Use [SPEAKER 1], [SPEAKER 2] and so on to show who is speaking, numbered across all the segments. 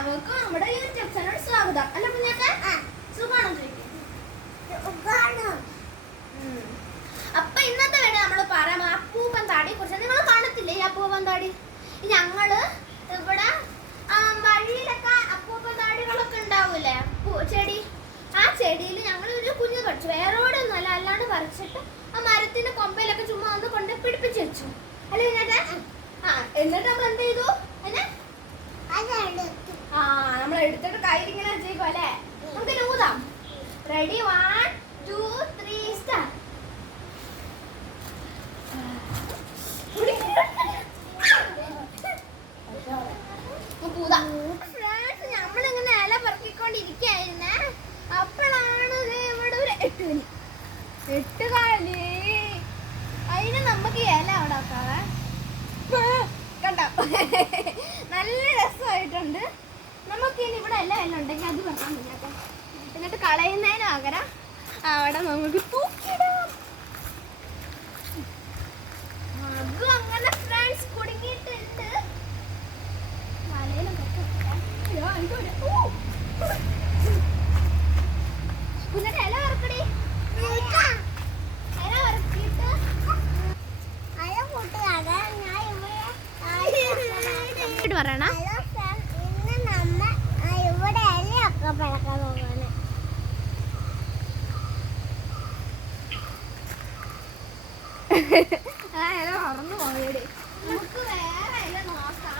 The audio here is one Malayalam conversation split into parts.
[SPEAKER 1] എല്ലാവർക്കും നമ്മുടെ യൂട്യൂബ് ചാനൽ സ്വാഗതം. അല്ല കുഞ്ഞാക്ക? ചോദിക്കും അപ്പൊ ഇന്നത്തെ വേണ്ടി നമ്മൾ പറയാം അപ്പൂപ്പൻ താടിയെ കുറിച്ച്. നിങ്ങൾ കാണത്തില്ലേ ഈ അപ്പൂപ്പൻ താടി ഞങ്ങൾ ഇവിടെ വഴിയിലൊക്കെ അപ്പൂപ്പൻ താടികളൊക്കെ ഉണ്ടാവൂലേ ചെടി. ആ ചെടിയിൽ ഞങ്ങൾ ഒരു കുഞ്ഞ് പറിച്ചു. വേറെ ഒന്നും അല്ല അല്ലാണ്ട് പറിച്ചിട്ട് ആ മരത്തിന്റെ കൊമ്പയിലൊക്കെ ചുമ്മാ ഒന്ന് കൊണ്ട് പിടിപ്പിച്ച് വെച്ചു. അല്ലേ കുഞ്ഞാക്ക? ആ. എന്നിട്ട് നമ്മൾ എന്ത് ചെയ്തു? എടുത്തിട്ട് കയ്യിലിങ്ങനെ വെച്ചേക്കും അല്ലേ? നമുക്ക് നൂതാം ready one two three start നമ്മളിങ്ങനെ ഇല നമുക്ക് ഇല അവിടെ കണ്ടോ? നല്ല രസമായിട്ടുണ്ട്. നമുക്ക് ഇനി ഇവിടെ എല്ലാം എല്ലാം ഉണ്ടെങ്കിൽ അത് വെക്കാൻ പറ്റാത്ത എന്നിട്ട് കളയുന്നതിന് പകരം അവിടെ നമുക്ക് തൂക്കിടാം അതും അങ്ങനെ ഫ്രണ്ട്സ് കുടുങ്ങിയിട്ടുണ്ട്. കുഞ്ഞിന്റെ ഇല വറുക്കടി. ഇല വറുക്കിയിട്ട് ഇങ്ങോട്ട് പറയണ. പോയടി നമുക്ക് ഇല നോക്കാം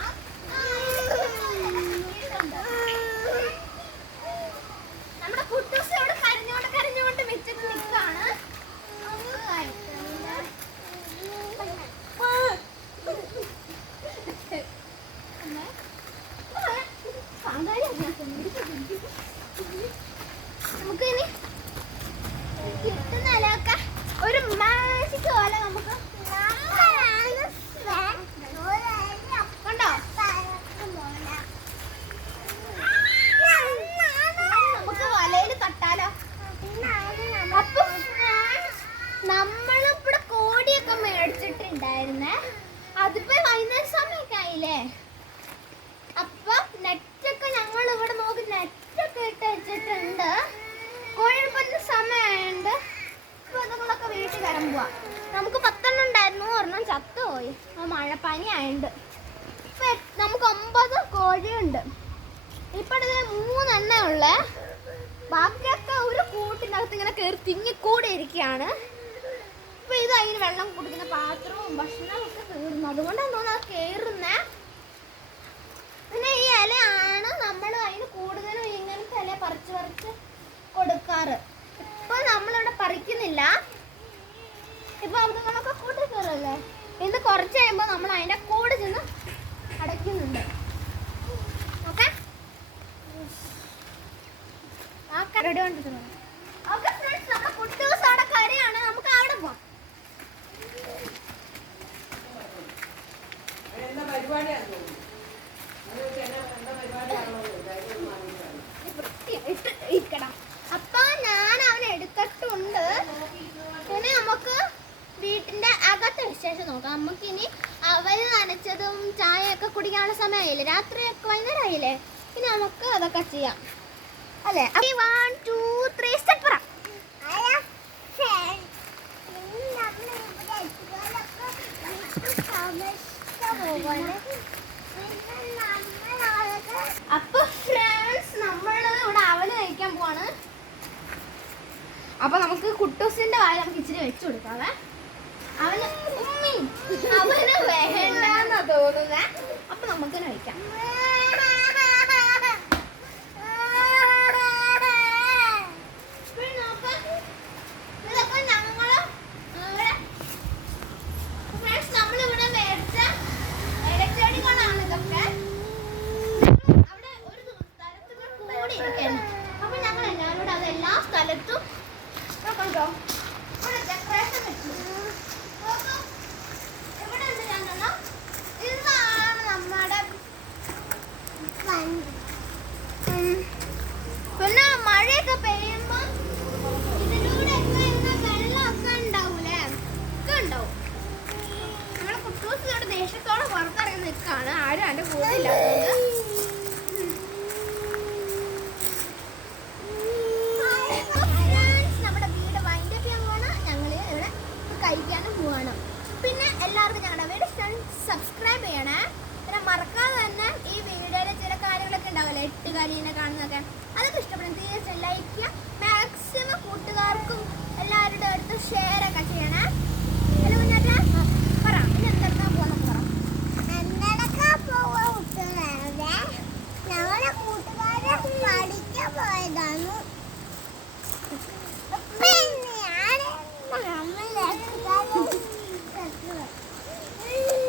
[SPEAKER 1] നമ്മുടെ കുട്ടൂസ് ഇവിടെ കരഞ്ഞോണ്ട് കരഞ്ഞോണ്ട് വെച്ചിട്ട് നിൽക്കാണ് നമുക്ക് കഴിക്കണ്ട. അമ്മേ. കാന്താരി അഭ്യാസം. നമുക്ക് ഇനി കിട്ടുന്ന ഇലയൊക്കെ ഒരു മാജിക് പോലെ നമുക്ക് കണ്ടോ നമുക്ക് വലയിൽ തട്ടാലോ അപ്പൊ നമ്മളിവിടെ കോടിയൊക്കെ മേടിച്ചിട്ടുണ്ടായിരുന്നേ അതിപ്പോ വൈകുന്നേര സമയമൊക്കെ ആയില്ലേ അപ്പൊ നെറ്റൊക്കെ ഞങ്ങൾ ഇവിടെ നോക്കി നെറ്റൊക്കെ ഇട്ട് വെച്ചിട്ടുണ്ട് കോഴിപ്പത്തിന് സമയമുണ്ട്. ഇപ്പൊ അതുങ്ങളൊക്കെ വീട്ടിൽ വരാൻ പോവാം നമുക്ക് പത്തെണ്ണം ഉണ്ടായിരുന്നു. ഒരെണ്ണം ചത്തുപോയി. ആ മഴപ്പനി ആയുണ്ട് ഇപ്പൊ നമുക്ക് ഒമ്പത് കോഴിയുണ്ട്. ഇപ്പൊ ഇതിൽ മൂന്നെണ്ണേ ഉള്ളേ. ബാക്കിയൊക്കെ ഒരു കൂട്ടിനകത്ത് ഇങ്ങനെ കയറി തിങ്ങിക്കൂടെ ഇരിക്കുകയാണ് ഇപ്പൊ ഇത് അതിന് വെള്ളം കുടിക്കുന്ന പാത്രവും ഭക്ഷണവും ഒക്കെ തീർന്നു. അതുകൊണ്ടാണ് തോന്നുന്നത് കയറുന്നേ പിന്നെ ഈ ഇലയാണ് നമ്മൾ അതിന് കൂടുതലും ഇങ്ങനത്തെ ഇല പറിച്ച് പറിച്ച് കൊടുക്കാറ് ഇപ്പൊ നമ്മളിവിടെ പറിക്കുന്നില്ല. ഇപ്പൊ അതുങ്ങളൊക്കെ കൂട്ടി കയറല്ലേ കുറച്ച് കഴിയുമ്പോൾ നമ്മൾ അതിന്റെ കൂടെ ചെന്ന് അടയ്ക്കുന്നുണ്ട്. ഓക്കെ? ആ കരടി കൊണ്ടിരുന്നു ഓക്കെ ഫ്രണ്ട്സ് നമ്മുടെ കുട്ടൂസ് അവിടെ കരയാണ് നമുക്ക് അവിടെ പോവാം
[SPEAKER 2] എന്താ പരിപാടിയാന്ന് തോന്നുന്നു അത് എന്നാ എന്താ പരിപാടിയാണോ ഇതായിരുന്നു വാങ്ങിയിട്ടാണ്
[SPEAKER 1] വൃത്തിയായിട്ട് ഇരിക്കണം അപ്പൊ ഞാൻ അവനെ എടുത്തിട്ടുണ്ട് ഇനി നമുക്ക് വീട്ടിന്റെ അകത്തെ വിശേഷം നോക്കാം നമുക്ക് ഇനി അവർ നനച്ചതും ചായയൊക്കെ കുടിക്കാനുള്ള സമയമായില്ലേ? രാത്രിയൊക്കെ വൈകുന്നേരം ആയില്ലേ ഇനി നമുക്ക് അതൊക്കെ ചെയ്യാം. അല്ലേ? വൺ ടു ത്രീ സ്റ്റെപ്പ് അപ്പൊ ഫ്രണ്ട്സ് നമ്മൾ ഇവിടെ അവൽ കഴിക്കാൻ പോവാണ്. അപ്പൊ നമുക്ക് കുട്ടൂസിന്റെ വായ നമുക്ക് ഇച്ചിരി വെച്ചു കൊടുക്കാവേ. അവന് ഉമ്മി. അവന് വേണ്ടെന്നാ തോന്നുന്നേ. അപ്പൊ നമുക്ക് കഴിക്കാം. എല്ലാവർക്കും ഞങ്ങളുടെ വീഡിയോ ഇഷ്ടം സബ്സ്ക്രൈബ് ചെയ്യണേ. പിന്നെ മറക്കാതെ തന്നെ ഈ വീഡിയോയിലെ ചില കാര്യങ്ങളൊക്കെ ഉണ്ടാവില്ലേ? എട്ട് കാര്യനെ കാണുന്നതൊക്കെ. അതൊക്കെ ഇഷ്ടപ്പെടും. തീർച്ചയായും ലൈക്ക് ചെയ്യുക. മാക്സിമം കൂട്ടുകാർക്കും എല്ലാവരുടെ അടുത്തും ഷെയർ